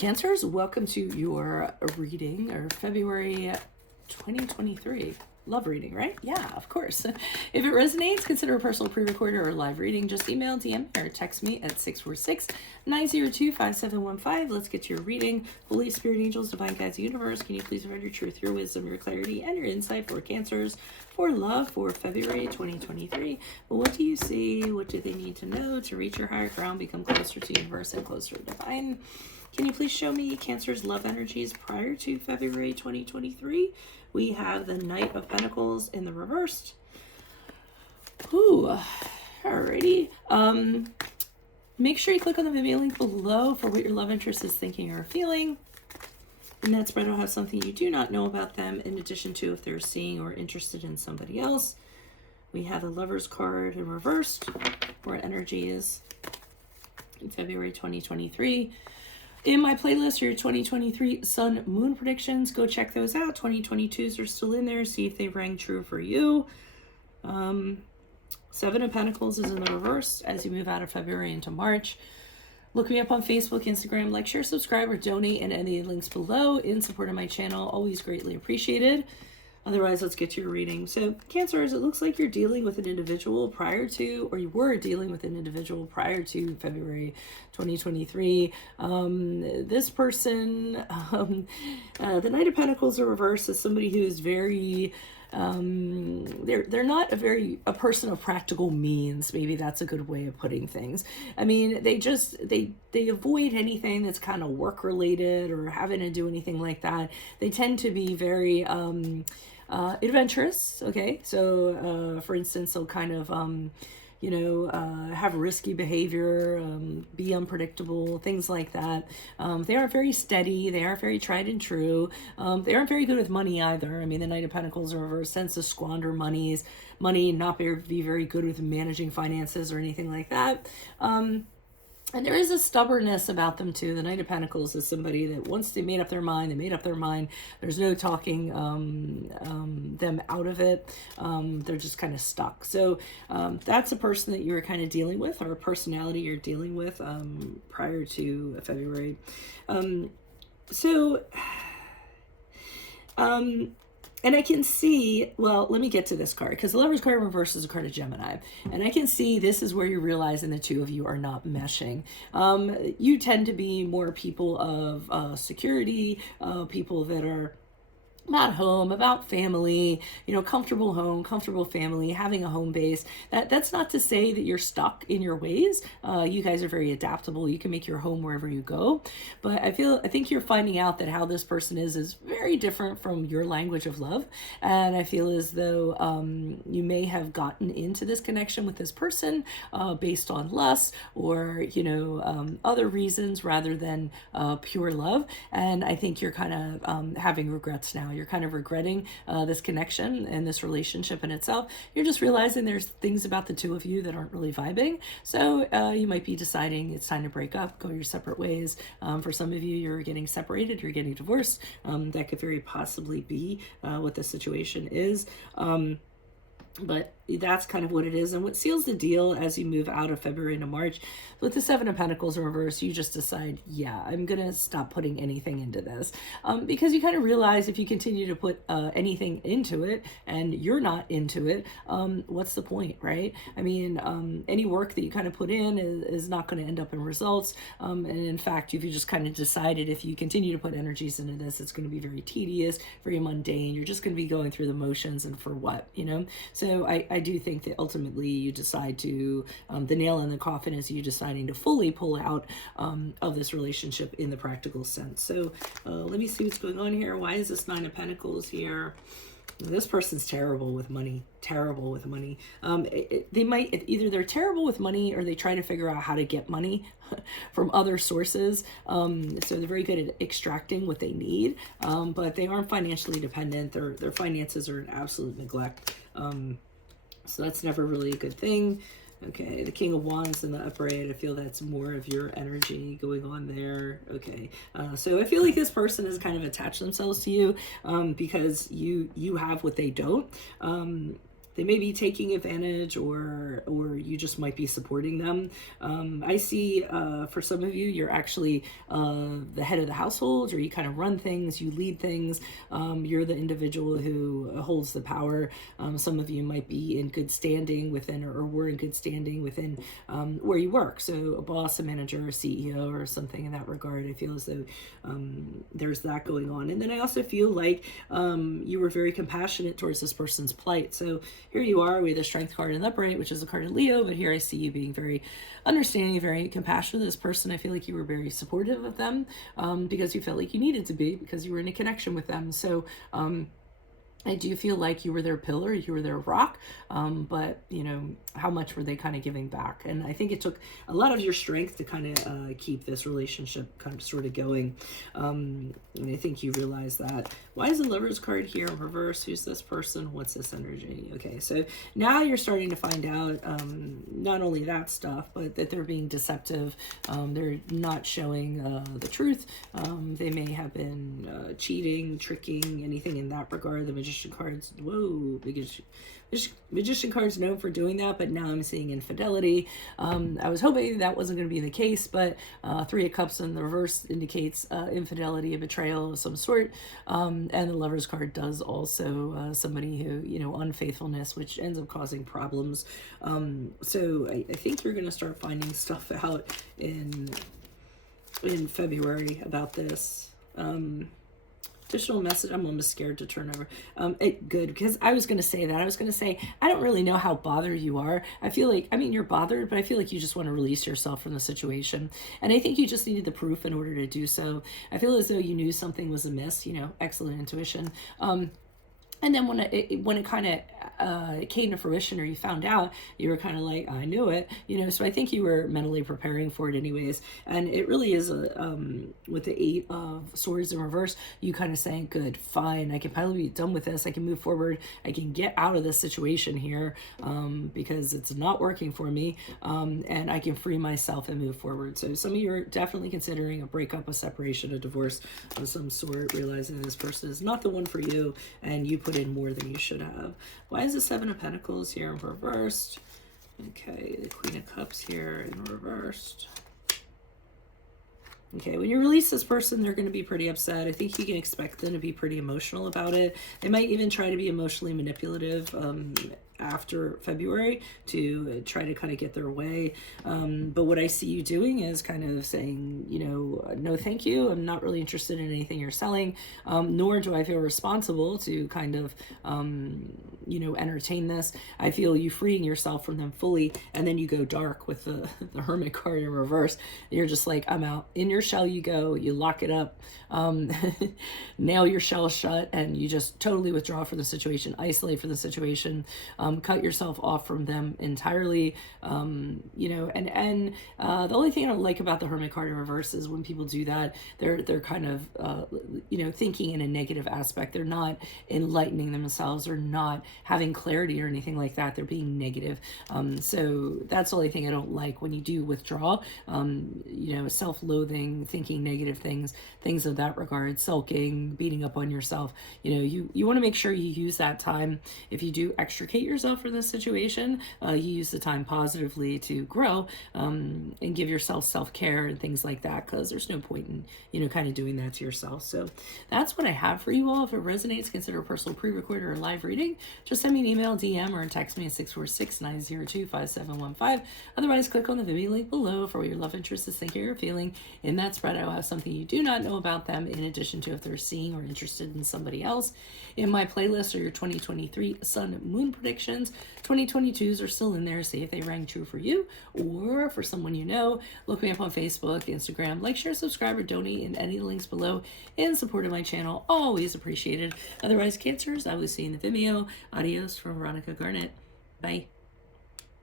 Cancers, welcome to your reading, or February 2023. Love reading, right? Yeah, of course. If it resonates, consider a personal pre-recorded or live reading. Just email, DM, or text me at 646-902-5715. Let's get your reading. Holy Spirit, angels, divine guides, universe, can you please provide your truth, your wisdom, your clarity, and your insight for Cancers, for love, for February 2023? What do you see? What do they need to know to reach your higher ground, become closer to universe and closer to divine? Can you please show me Cancer's love energies prior to February 2023? We have the Knight of Pentacles in the reversed. Ooh, alrighty. Make sure you click on the Venmo link below for what your love interest is thinking or feeling. And that spread will have something you do not know about them, in addition to if they're seeing or interested in somebody else. We have the Lover's card in reversed, where energy is in February 2023. In my playlist, your 2023 Sun Moon predictions, go check those out. 2022s are still in there. See if they rang true for you. Seven of Pentacles is in the reverse as you move out of February into March. Look me up on Facebook, Instagram, like, share, subscribe, or donate in any links below in support of my channel. Always greatly appreciated. Otherwise, let's get to your reading. So, Cancers, it looks like you're dealing with an individual prior to, or you were dealing with an individual prior to February 2023. This person, the Knight of Pentacles are reversed, is somebody who is very, they're not a person of practical means. Maybe that's a good way of putting things. I mean, they avoid anything that's kind of work related or having to do anything like that. They tend to be very adventurous. Okay, so for instance, they'll kind of have risky behavior, be unpredictable, things like that. They aren't very steady. They aren't very tried and true. They aren't very good with money either. I mean, the Knight of Pentacles are reversed, tends to squander money, not be very good with managing finances or anything like that. And there is a stubbornness about them too. The Knight of Pentacles is somebody that once they made up their mind, There's no talking them out of it. They're just kind of stuck. So that's a person that you're kind of dealing with, or a personality you're dealing with prior to February. And I can see, well, let me get to this card, because the Lover's card in reverse is a card of Gemini. And I can see this is where you're realizing the two of you are not meshing. You tend to be more people of security, people that are at home, about family, comfortable home, comfortable family, having a home base. That's not to say that you're stuck in your ways. You guys are very adaptable. You can make your home wherever you go. But I think you're finding out that how this person is very different from your language of love. And I feel as though you may have gotten into this connection with this person based on lust or, other reasons rather than pure love. And I think you're kind of having regrets now. You're kind of regretting this connection and this relationship in itself. You're just realizing there's things about the two of you that aren't really vibing. So you might be deciding it's time to break up, go your separate ways. For some of you, you're getting separated, you're getting divorced. That could very possibly be what the situation is. But that's kind of what it is. And what seals the deal as you move out of February into March, with the Seven of Pentacles in reverse, you just decide, yeah, I'm going to stop putting anything into this. Because you kind of realize if you continue to put anything into it and you're not into it, what's the point, right? I mean, any work that you kind of put in is not going to end up in results. And in fact, if you just kind of decided if you continue to put energies into this, it's going to be very tedious, very mundane. You're just going to be going through the motions, and for what, So I do think that ultimately you decide to, the nail in the coffin is you deciding to fully pull out of this relationship in the practical sense. So let me see what's going on here. Why is this Nine of Pentacles here? This person's terrible with money. They might, either they're terrible with money or they try to figure out how to get money from other sources. So they're very good at extracting what they need, but they aren't financially dependent. Their finances are in absolute neglect. So that's never really a good thing. Okay, the King of Wands in the upright, I feel that's more of your energy going on there. Okay, so I feel like this person has kind of attached themselves to you because you have what they don't. they may be taking advantage, or you just might be supporting them. I see for some of you, you're actually the head of the household, or you kind of run things, you lead things. You're the individual who holds the power. Some of you might be in good standing within, or were in good standing within where you work. So a boss, a manager, a CEO, or something in that regard. I feel as though there's that going on. And then I also feel like you were very compassionate towards this person's plight. So here you are with a strength card in the upright, which is a card in Leo, but here I see you being very understanding, very compassionate to this person. I feel like you were very supportive of them because you felt like you needed to be, because you were in a connection with them. So I do feel like you were their pillar, you were their rock, but you know, how much were they kind of giving back? And I think it took a lot of your strength to kind of keep this relationship kind of sort of going. And I think you realize that. Why is the Lover's card here in reverse? Who's this person? What's this energy? Okay, so now you're starting to find out not only that stuff, but that they're being deceptive. They're not showing the truth. They may have been cheating, tricking, anything in that regard. The Magician cards, whoa, Magician cards known for doing that, but now I'm seeing infidelity. I was hoping that wasn't going to be the case, but Three of Cups in the reverse indicates infidelity, a betrayal of some sort. And the Lover's card does also somebody who, you know, unfaithfulness, which ends up causing problems. So I think you're going to start finding stuff out in February about this. Additional message. I'm almost scared to turn over. Good, because I was going to say that. I was going to say, I don't really know how bothered you are. I feel like, I mean, you're bothered, but I feel like you just want to release yourself from the situation. And I think you just needed the proof in order to do so. I feel as though you knew something was amiss, you know, excellent intuition. And then when it kind of came to fruition, or you found out, you were kind of like, I knew it, you know. So I think you were mentally preparing for it anyways. And it really is with the Eight of Swords in reverse, you kind of saying, good, fine, I can finally be done with this. I can move forward. I can get out of this situation here because it's not working for me, and I can free myself and move forward. So some of you are definitely considering a breakup, a separation, a divorce of some sort, realizing this person is not the one for you, and you put in more than you should have. Why is the Seven of Pentacles here in reversed? Okay, the Queen of Cups here in reversed. Okay, when you release this person, they're going to be pretty upset. I think you can expect them to be pretty emotional about it. They might even try to be emotionally manipulative after February to try to kind of get their way. But what I see you doing is kind of saying, you know, no, thank you. I'm not really interested in anything you're selling, nor do I feel responsible to kind of, you know, entertain this. I feel you freeing yourself from them fully, and then you go dark with the Hermit card in reverse. You're just like, I'm out. In your shell you go, you lock it up, nail your shell shut, and you just totally withdraw from the situation, isolate from the situation, cut yourself off from them entirely. You know, and the only thing I don't like about the Hermit card in reverse is when people do that, they're kind of you know, thinking in a negative aspect. They're not enlightening themselves, or not having clarity or anything like that. They're being negative. So that's the only thing I don't like when you do withdraw. You know, self-loathing, thinking negative things of that regard, sulking, beating up on yourself. You know, you want to make sure you use that time. If you do extricate yourself from this situation, you use the time positively to grow, and give yourself self-care and things like that, because there's no point in, you know, kind of doing that to yourself. So that's what I have for you all. If it resonates, consider a personal pre-record or a live reading. Just send me an email, DM, or text me at 646-902-5715. Otherwise, click on the Vimeo link below for what your love interest is thinking or feeling. In that spread, I will have something you do not know about them, in addition to if they're seeing or interested in somebody else. In my playlist are your 2023 Sun Moon predictions. 2022s are still in there. See if they rang true for you or for someone you know. Look me up on Facebook, Instagram. Like, share, subscribe, or donate in any links below in support of my channel. Always appreciated. Otherwise, Cancers, I will see you in the Vimeo. Adios from Veronica Garnet. Bye.